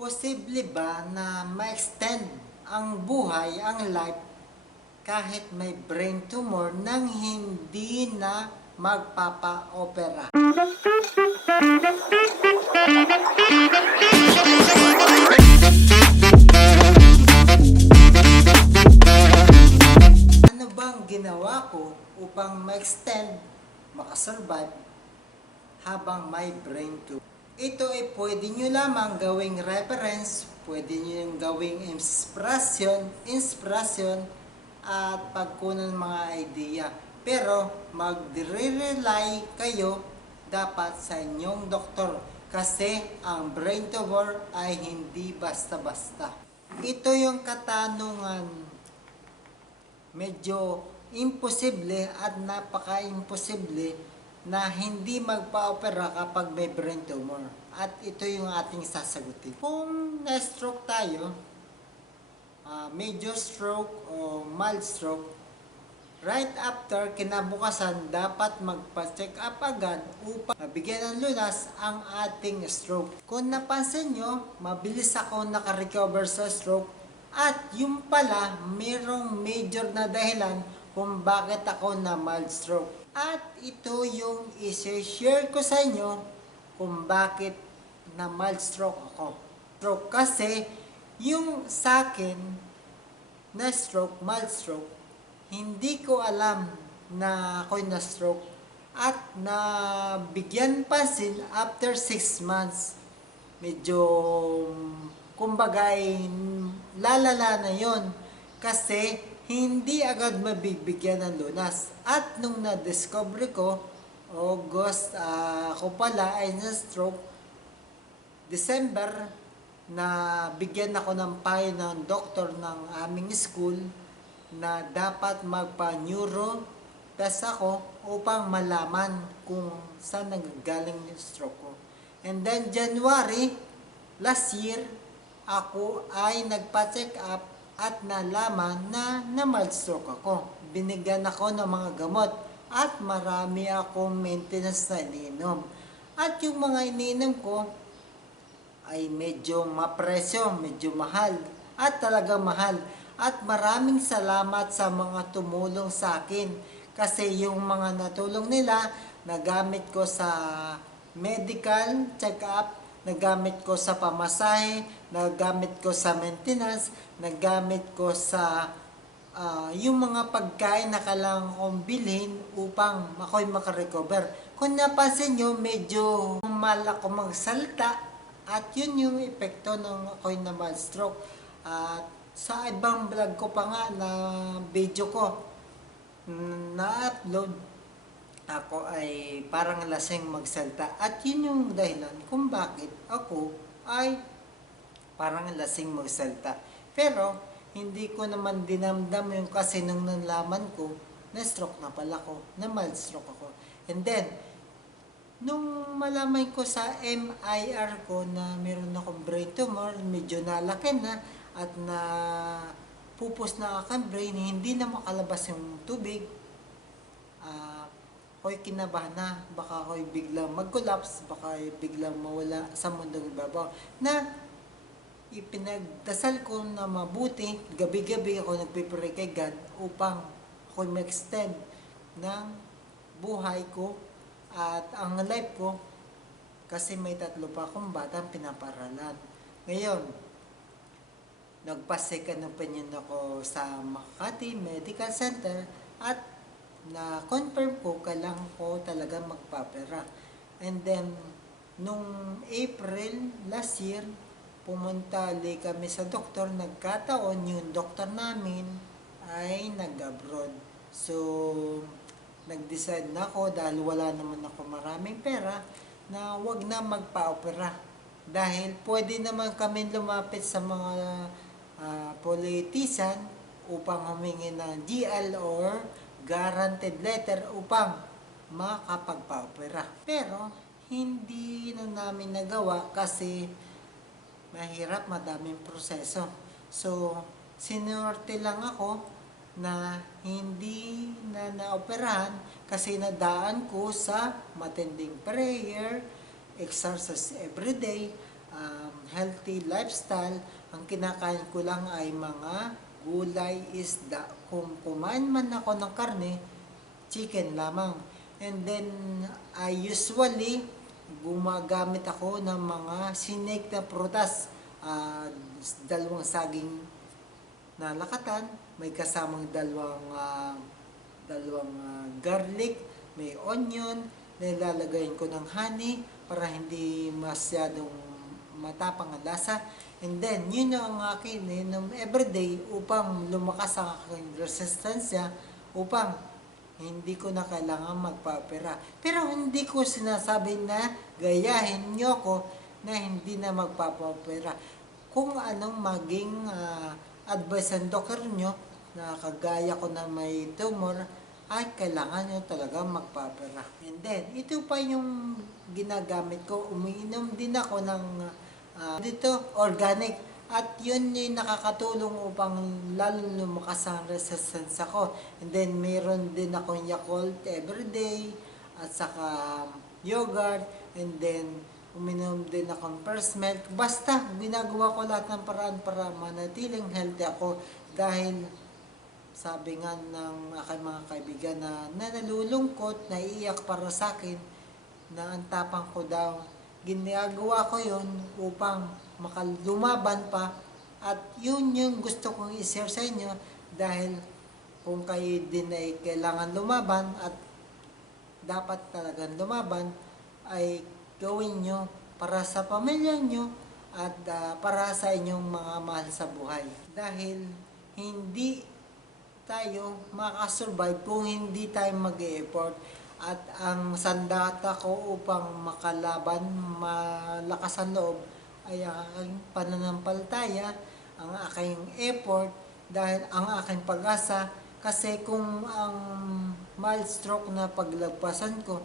Posible ba na ma-extend ang buhay, ang life, kahit may brain tumor nang hindi na magpapa-opera? Ano bang ginawa ko upang ma-extend, makasurvive habang may brain tumor? Ito ay pwede nyo lamang gawing reference, pwede nyo yung gawing inspirasyon at pagkunan ng mga idea. Pero magre-rely kayo dapat sa inyong doktor kasi ang brain tumor ay hindi basta-basta. Ito yung katanungan, medyo imposible at napaka-imposible na hindi magpa-opera kapag may brain tumor. At ito yung ating sasagutin. Kung na-stroke tayo, major stroke o mild stroke, right after kinabukasan dapat magpa-check up agad upang mabigyan ng lunas ang ating stroke. Kung napansin nyo, mabilis ako nakarecover sa stroke at yung pala mayroong major na dahilan kung bakit ako na mild stroke. At ito yung i-share ko sa inyo kung bakit na mild stroke ako. Stroke kasi yung sa akin na stroke, mild stroke, hindi ko alam na ako'y na-stroke at nabigyan pansin after 6 months. Medyo, kumbaga lalala na yon kasi hindi agad mabibigyan ng lunas. At nung na-discover ko, August, ako pala ay na-stroke, December, na bigyan ako ng payo ng doktor ng aming school na dapat magpa-neuro test ako upang malaman kung saan nagagaling yung stroke ko. And then January last year, ako ay nagpa-check up at nalaman na mild stroke ako. Binigyan ako ng mga gamot at marami akong maintenance na iniinom. At yung mga iniinom ko ay medyo mapresyo, medyo mahal at talagang mahal. At maraming salamat sa mga tumulong sa akin kasi yung mga natulong nila nagamit ko sa medical check-up, nagamit ko sa pamasahe, nagamit ko sa maintenance, nagamit ko sa yung mga pagkain na kailangan kong bilhin upang ako'y makarecover. Kung napansin nyo, medyo mahal ako magsalita at yun yung epekto ng ako'y na mild stroke. At sa ibang vlog ko pa nga na video ko na-upload, ako ay parang lasing magsalita. At yun yung dahilan kung bakit ako ay parang lasing magsalita. Pero hindi ko naman dinamdam yung kasi nung nalaman ko na stroke na pala ko, na mild stroke ako. And then, nung malaman ko sa MIR ko na meron akong brain tumor, medyo nalaki na at na pupus na aking brain, hindi na makalabas yung tubig. Ako'y kinabahan na, baka ako'y biglang mag-collapse, baka ako'y biglang mawala sa mundong ibabaw. Na ipinagdasal ko na mabuti, gabi-gabi ako nagpipray kay God upang ako'y ma-extend ng buhay ko at ang life ko kasi may 3 pa akong batang pinaparalan. Ngayon, nagpa-second opinion ako sa Makati Medical Center at na-confirm ko kailangan ko talaga magpapera. And then, nung April last year, pumunta ulit kami sa doktor. Nagkataon yung doktor namin ay nag-abroad. So, nag-decide na ako dahil wala naman ako maraming pera na wag na magpa-opera. Dahil pwede naman kami lumapit sa mga politician upang humingi ng GL or guaranteed letter upang makapagpa-opera. Pero hindi na namin nagawa kasi mahirap, madaming proseso. So, sinorte lang ako na hindi na naoperahan kasi nadaan ko sa matinding prayer, exercise everyday, healthy lifestyle. Ang kinakain ko lang ay mga gulay, isda. Kung kumain man ako ng karne, chicken lamang. And then, I usually gumagamit ako ng mga sinake na prutas. Dalawang saging na lakatan, may kasamang dalawang garlic, may onion, nilalagayin ko ng honey para hindi masyadong matapang ang lasa. And then, yun ang akin inom everyday upang lumakas ang aking resistensya, upang hindi ko na kailangan magpa-opera. Pero hindi ko sinasabi na gayahin nyo ko na hindi na magpapa-opera. Kung anong maging advice ng doktor nyo na kagaya ko na may tumor, ay kailangan nyo talaga magpa-opera. And then, ito pa yung ginagamit ko. Umiinom din ako ng dito, organic. At yun yung nakakatulong upang lalo lumakas ang resistance ako. And then, mayroon din akong Yakult everyday, at saka yogurt, and then, uminom din akong first milk. Basta, ginagawa ko lahat ng paraan para manatiling healthy ako. Dahil, sabi nga ng aking mga kaibigan na nalulungkot, naiiyak para sa akin, na ang tapang ko daw. Ginagawa ko yun upang makalumaban pa, at yun yung gusto kong i-share sa inyo, dahil kung kayo din ay kailangan lumaban at dapat talagang lumaban, ay gawin nyo para sa pamilya nyo at para sa inyong mga mahal sa buhay. Dahil hindi tayo makasurvive kung hindi tayo mag-e-effort. At ang sandata ko upang makalaban, malakas ang loob, ay ang aking pananampalataya, ang aking effort, dahil ang aking pag-asa. Kasi kung ang mild stroke na paglagpasan ko,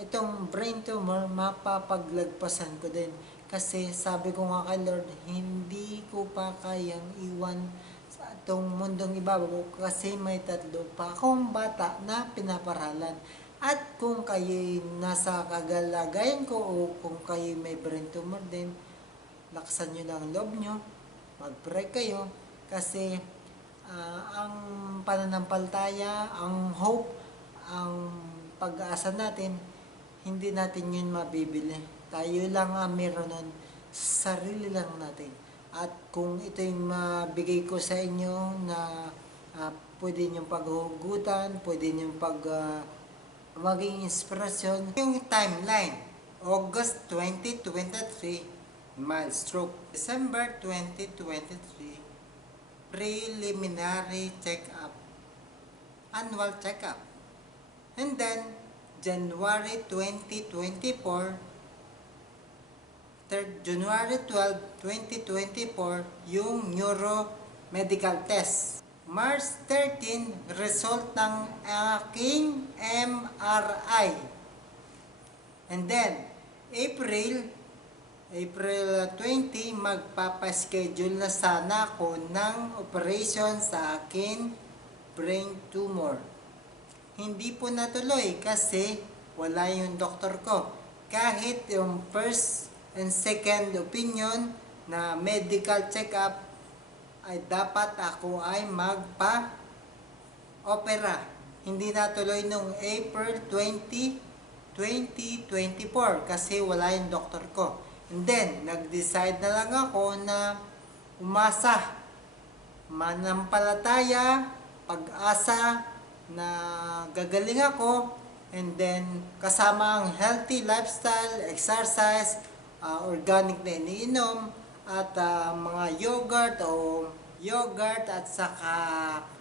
itong brain tumor, mapapaglagpasan ko din. Kasi sabi ko nga kay Lord, hindi ko pa kayang iwan sa itong mundong ibabaw kasi may 3 pa akong bata na pinaparalan. At kung kayo nasa kagalagayan ko o kung kayo may brain tumor din, laksan nyo lang loob nyo, mag-pray kayo, kasi ang pananampalataya, ang hope, ang pag-asa natin, hindi natin yun mabibili. Tayo lang ang meron nun, sarili lang natin. At kung ito yung mabigay ko sa inyo na pwede nyo paghugutan, pwede nyo maging inspirasyon. Yung timeline, August 2023, mild stroke. December 2023, preliminary check-up, annual check-up. And then, January 2024, January 12, 2024, yung neuromedical test. March 13, result ng aking MRI. And then, April 20, magpapaschedule na sana ako ng operation sa akin brain tumor. Hindi po natuloy kasi wala yung doktor ko. Kahit yung first and second opinion na medical check-up, ay dapat ako ay magpa-opera. Hindi natuloy nung April 20, 2024 kasi wala yung doktor ko. And then, nag-decide na lang ako na umasa, manampalataya, pag-asa na gagaling ako, and then kasama ang healthy lifestyle, exercise, organic na iniinom, at mga yogurt at saka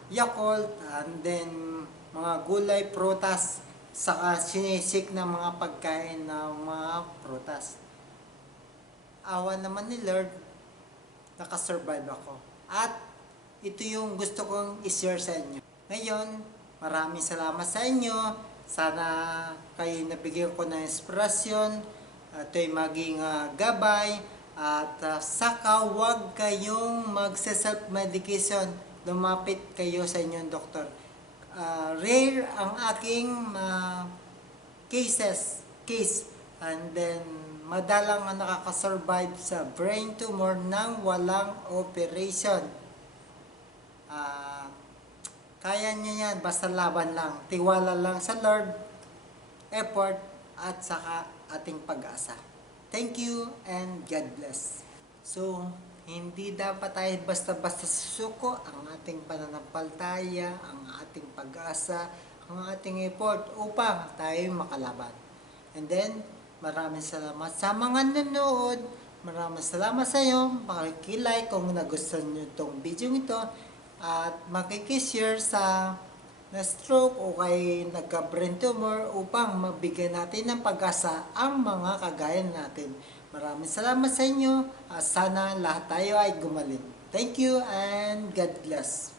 Yakult, and then mga gulay, prutas, saka sinisik na mga pagkain na mga prutas. Awa naman ni Lord, nakasurvive ako. At ito yung gusto kong i-share sa inyo. Ngayon, maraming salamat sa inyo. Sana kayo nabigyan ko ng inspirasyon. Ito'y maging gabay. At saka huwag kayong magse-self-medication. Lumapit kayo sa inyong doktor. Rare ang aking case. And then, madalang ang nakakasurvive sa brain tumor nang walang operation. Kaya nyo yan, basta laban lang. Tiwala lang sa Lord, effort, at saka ating pag-asa. Thank you and God bless. So, hindi dapat tayo basta-basta susuko ang ating pananampalataya, ang ating pag-asa, ang ating effort upang tayo makalaban. And then, maraming salamat sa mga nanonood. Maraming salamat sa iyo. Pakikilike kung nagustuhan nyo itong video ito. At makikishare sa na-stroke o kay nagka-brain tumor upang mabigyan natin ng pag-asa ang mga kagaya natin. Maraming salamat sa inyo at sana lahat tayo ay gumaling. Thank you and God bless.